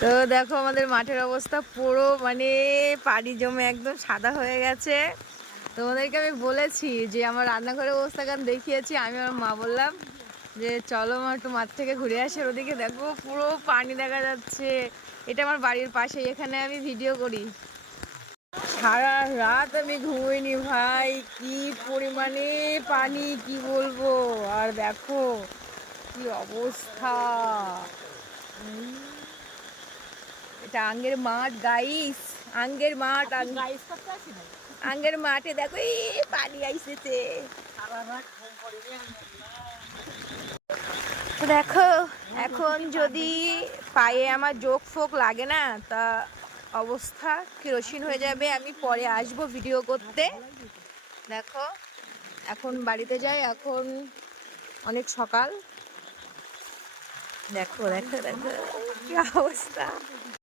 তো দেখো আমাদের মাঠের অবস্থা পুরো মানে পানি জমে একদম সাদা হয়ে গেছে। তোমাদেরকে আমি বলেছি যে আমার রান্নাঘরের অবস্থা কেন দেখিয়েছি, আমি আমার মা বললাম যে চলো মা একটু মাঠ থেকে ঘুরে আসি। ওদিকে দেখো পুরো পানি দেখা যাচ্ছে। এটা আমার বাড়ির পাশে, এখানে আমি ভিডিও করি। সারা রাত আমি ঘুমিনি ভাই, কি পরিমাণে পানি কি বলবো। আর দেখো কি অবস্থা। এটা আঙ্গের মাঠ গাইস, আঙ্গের মাঠ, আঙ্গের মাঠে দেখো এই পানি আইসেছে। দেখো এখন যদি পায়ে আমার জোক ফোক লাগে না, তা অবস্থা কেরোসিন হয়ে যাবে। আমি পরে আসবো ভিডিও করতে। দেখো এখন বাড়িতে যাই, এখন অনেক সকাল। দেখো দেখো দেখো কি অবস্থা।